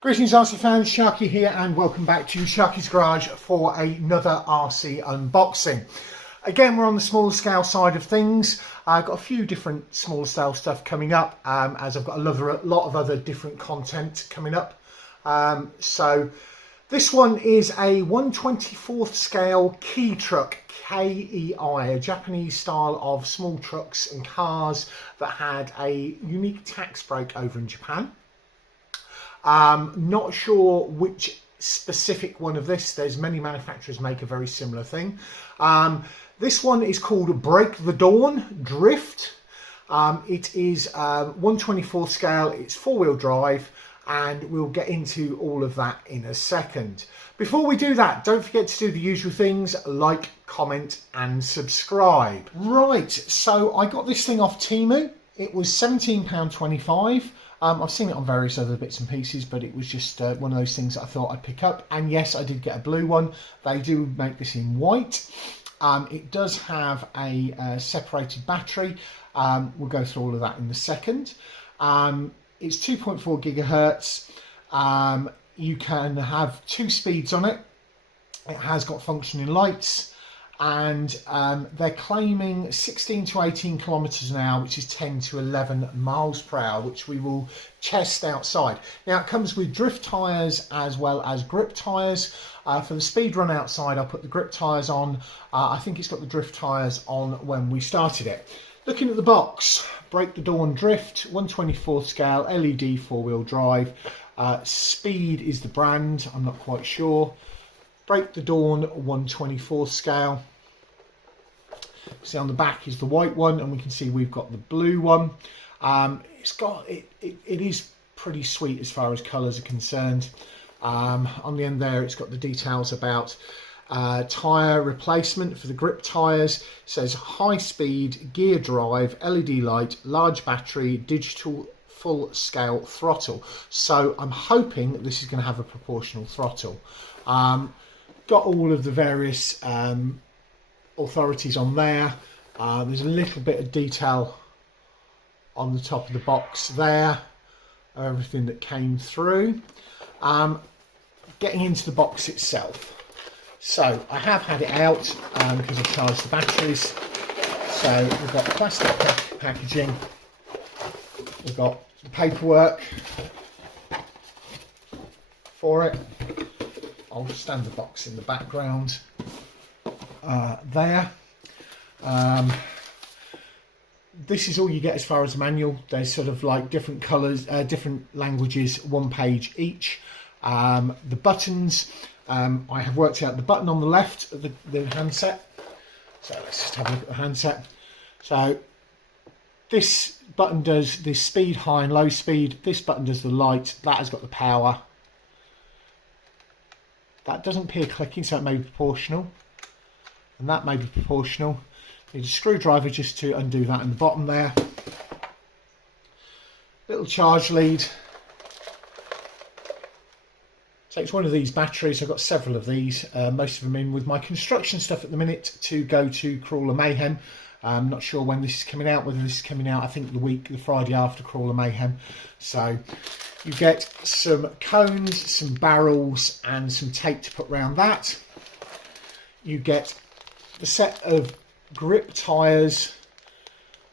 Greetings RC fans, Sharky here and welcome back to Sharky's Garage for another RC unboxing. Again, we're on the smaller scale side of things. I've got a few different smaller scale stuff coming up as I've got a lot of other different content coming up. So this one is a 1/24th scale key truck, KEI, a Japanese style of small trucks and cars that had a unique tax break over in Japan. Not sure which specific one of this. There's many manufacturers make a very similar thing. This one is called Break the Dawn Drift. It is 1/24th scale. It's four-wheel drive, and we'll get into all of that in a second. Before we do that, don't forget to do the usual things: like, comment and subscribe. Right, so I got this thing off Temu. It was £17.25. I've seen it on various other bits and pieces, but it was just one of those things that I thought I'd pick up. And yes, I did get a blue one. They do make this in white. It does have a separated battery. We'll go through all of that in a second. It's 2.4 gigahertz. You can have 2 speeds on it. It has got functioning lights. And they're claiming 16 to 18 kilometers an hour, which is 10 to 11 miles per hour, which we will test outside. Now, it comes with drift tyres as well as grip tyres. For the speed run outside, I put the grip tyres on. I think it's got the drift tyres on when we started it. Looking at the box, Break the Dawn Drift, 1/24th scale, LED four-wheel drive. Speed is the brand, I'm not quite sure. Break the Dawn 1/24th scale. See on the back is the white one, and we can see we've got the blue one. It is pretty sweet as far as colours are concerned. On the end there, it's got the details about tyre replacement for the grip tyres. It says high speed, gear drive, LED light, large battery, digital full scale throttle. So I'm hoping that this is going to have a proportional throttle. Got all of the various authorities on there. There's a little bit of detail on the top of the box there, everything that came through. Getting into the box itself. So I have had it out because I've charged the batteries. So we've got plastic packaging, we've got the paperwork for it. I'll stand the box in the background there. This is all you get as far as the manual. There's sort of like different colours, different languages, one page each. The buttons, I have worked out the button on the left of the handset. So let's just have a look at the handset. So this button does the speed, high and low speed. This button does the light. That has got the power. That doesn't appear clicking, so it may be proportional. And that may be proportional. Need a screwdriver just to undo that in the bottom there. Little charge lead. Takes one of these batteries. I've got several of these. Most of them in with my construction stuff at the minute to go to Crawler Mayhem. I'm not sure when this is coming out, whether this is coming out, I think the Friday after Crawler Mayhem. So you get some cones, some barrels and some tape to put around that. You get the set of grip tyres,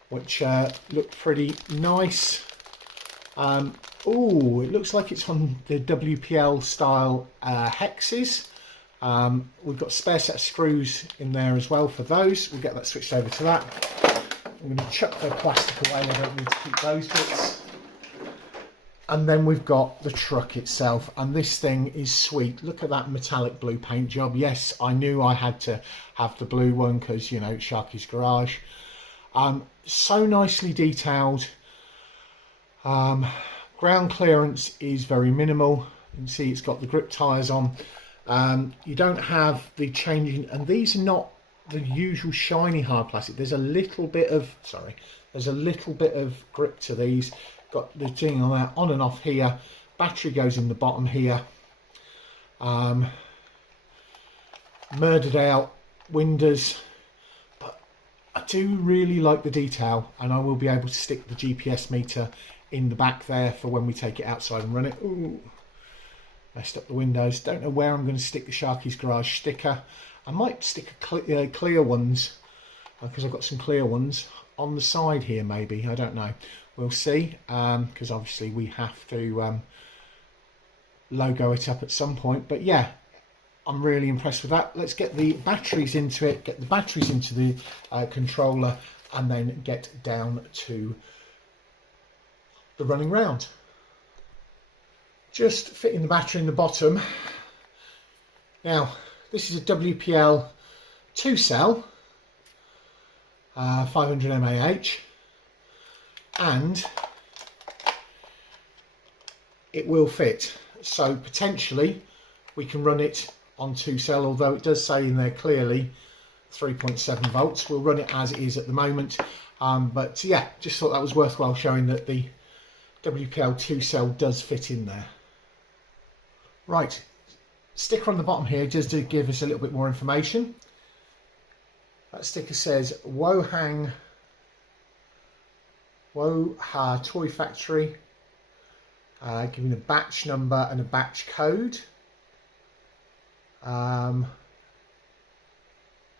which look pretty nice. Oh, it looks like it's on the WPL style hexes. We've got a spare set of screws in there as well for those. We'll get that switched over to that. I'm going to chuck the plastic away, I don't need to keep those bits. And then we've got the truck itself, and this thing is sweet. Look at that metallic blue paint job. Yes, I knew I had to have the blue one because, you know, it's Sharky's Garage. So nicely detailed. Ground clearance is very minimal. You can see it's got the grip tyres on. You don't have the changing, and these are not the usual shiny hard plastic. There's a little bit of, there's a little bit of grip to these. Got the thing on there, on and off here. Battery goes in the bottom here. Murdered out windows, but I do really like the detail, and I will be able to stick the GPS meter in the back there for when we take it outside and run it. Ooh. Messed up the windows. Don't know where I'm going to stick the Sharky's Garage sticker. I might stick a clear ones, because I've got some clear ones on the side here maybe. I don't know. We'll see, because obviously we have to logo it up at some point. But yeah, I'm really impressed with that. Let's get the batteries into it, get the batteries into the controller, and then get down to the running round. Just fitting the battery in the bottom. Now, this is a WPL 2-cell, 500 mAh, and it will fit. So potentially we can run it on 2-cell, although it does say in there clearly 3.7 volts. We'll run it as it is at the moment. But yeah, just thought that was worthwhile showing that the WPL 2-cell does fit in there. Right, sticker on the bottom here just to give us a little bit more information. That sticker says Woha Toy Factory, giving a batch number and a batch code.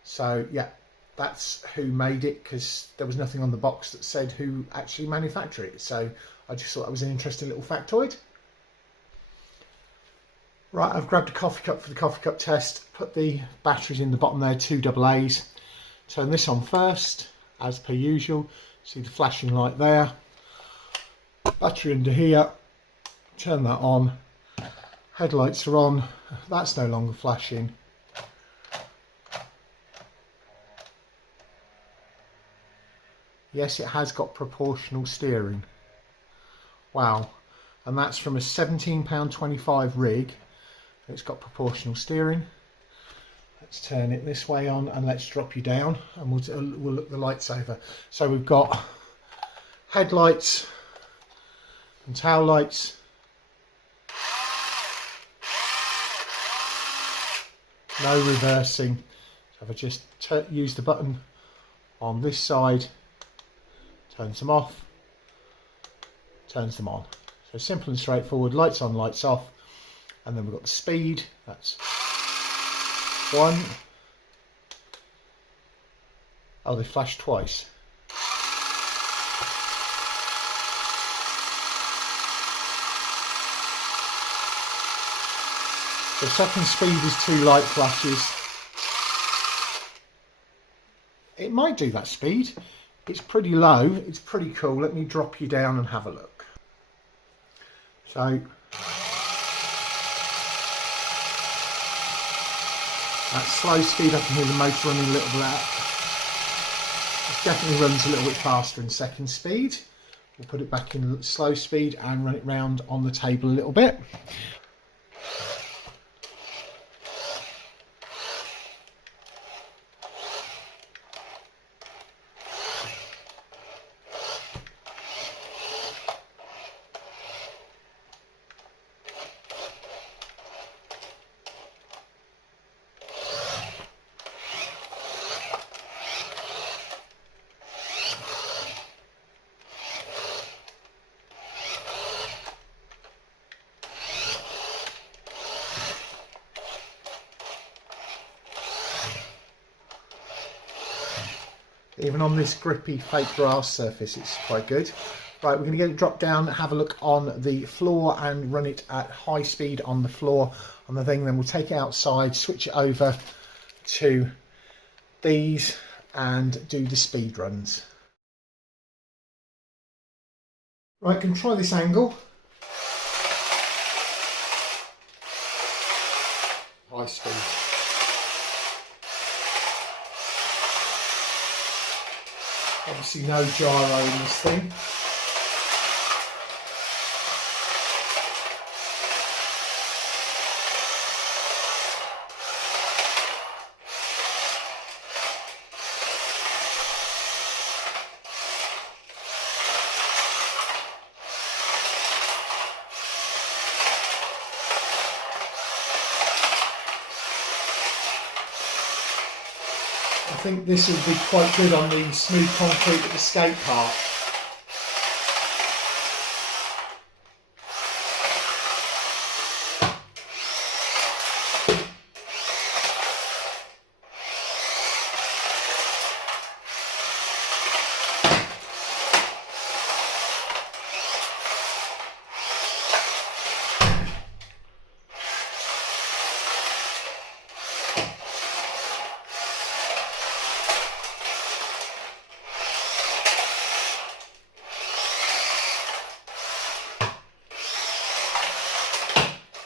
So yeah, that's who made it, because there was nothing on the box that said who actually manufactured it. So I just thought that was an interesting little factoid. Right, I've grabbed a coffee cup for the coffee cup test, put the batteries in the bottom there, 2 AA's. Turn this on first, as per usual. See the flashing light there. Battery under here, turn that on. Headlights are on, that's no longer flashing. Yes, it has got proportional steering. Wow, and that's from a £17.25 rig. It's got proportional steering. Let's turn it this way on and let's drop you down, and we'll look the lights over. So we've got headlights and tail lights. No reversing. So if I just use the button on this side, turns them off, turns them on. So simple and straightforward, lights on, lights off. And then we've got the speed, that's 1. Oh, they flashed twice. The second speed is 2 light flashes. It might do that speed. It's pretty low, it's pretty cool. Let me drop you down and have a look. So, at slow speed I can hear the motor running a little bit. It definitely runs a little bit faster in second speed. We'll put it back in slow speed and run it round on the table a little bit. Even on this grippy fake grass surface, it's quite good. Right, we're going to get it dropped down, have a look on the floor and run it at high speed on the floor on the thing. Then we'll take it outside, switch it over to these and do the speed runs. Right, can try this angle. High speed. Obviously no gyro in this thing. I think this would be quite good on the smooth concrete at the skate park.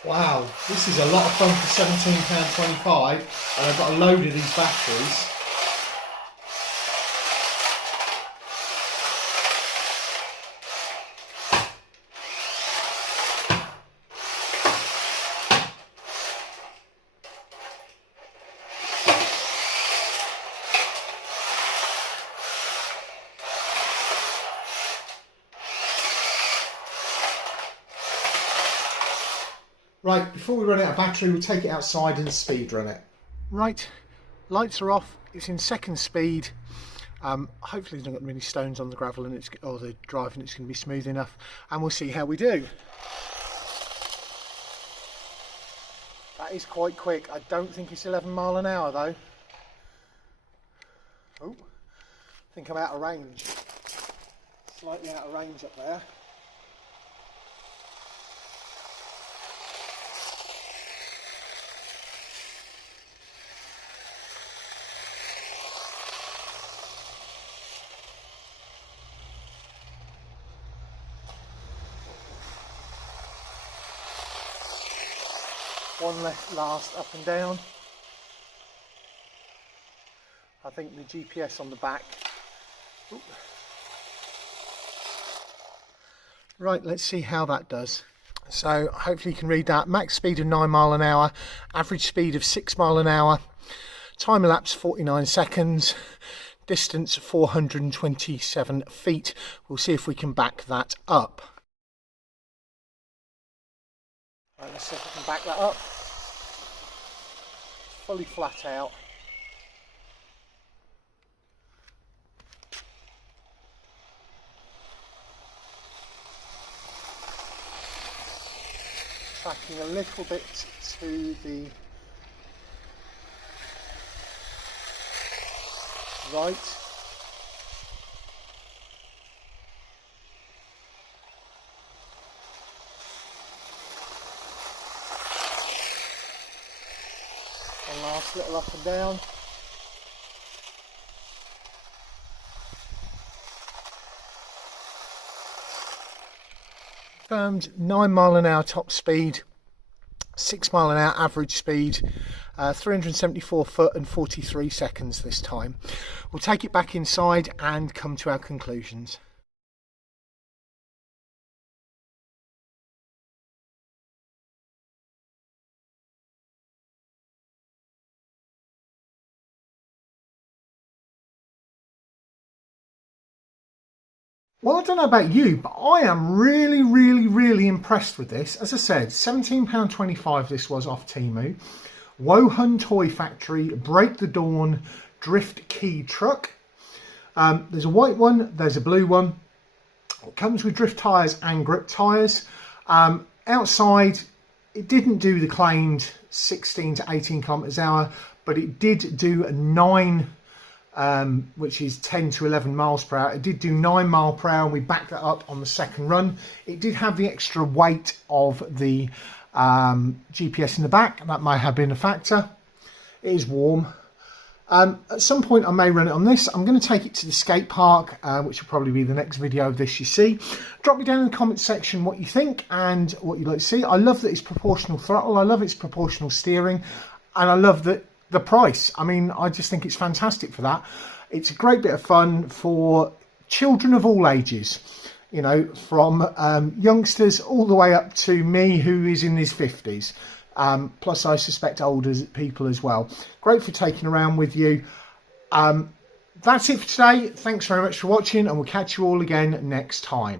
Wow, this is a lot of fun for £17.25, and I've got a load of these batteries. Right, before we run out of battery, we'll take it outside and speed run it. Right, lights are off, it's in second speed. Hopefully there's not got many stones on the gravel and or the drive, and it's going to be smooth enough, and we'll see how we do. That is quite quick. I don't think it's 11 mile an hour though. Oh, I think I'm out of range. Slightly out of range up there. One last up and down. I think the GPS on the back. Ooh. Right, let's see how that does. So hopefully you can read that. Max speed of 9 mile an hour, average speed of 6 mile an hour, time elapsed 49 seconds, distance 427 feet. We'll see if we can back that up. Right, let's see if we can back that up. Fully flat out. Tracking a little bit to the right. One last little up and down. Confirmed 9 mile an hour top speed, 6 mile an hour average speed, 374 foot and 43 seconds this time. We'll take it back inside and come to our conclusions. Well, I don't know about you, but I am really impressed with this. As I said, £17.25 this was off Temu. Wohun Toy Factory, Break the Dawn Drift Key Truck. There's a white one, there's a blue one. It comes with drift tyres and grip tyres. Outside, it didn't do the claimed 16 to 18 kilometres an hour, but it did do a 9 which is 10 to 11 miles per hour. It did do 9 mile per hour, and we backed that up on the second run. It did have the extra weight of the GPS in the back. That may have been a factor. It is warm. At some point I may run it on this. I'm going to take it to the skate park, which will probably be the next video of this you see. Drop me down in the comment section what you think and what you'd like to see. I love that it's proportional throttle. I love its proportional steering, and I love that the price. I mean, I just think it's fantastic for that. It's a great bit of fun for children of all ages, you know, from youngsters all the way up to me, who is in his 50s. Plus I suspect older people as well. Great for taking around with you. That's it for today. Thanks very much for watching, and we'll catch you all again next time.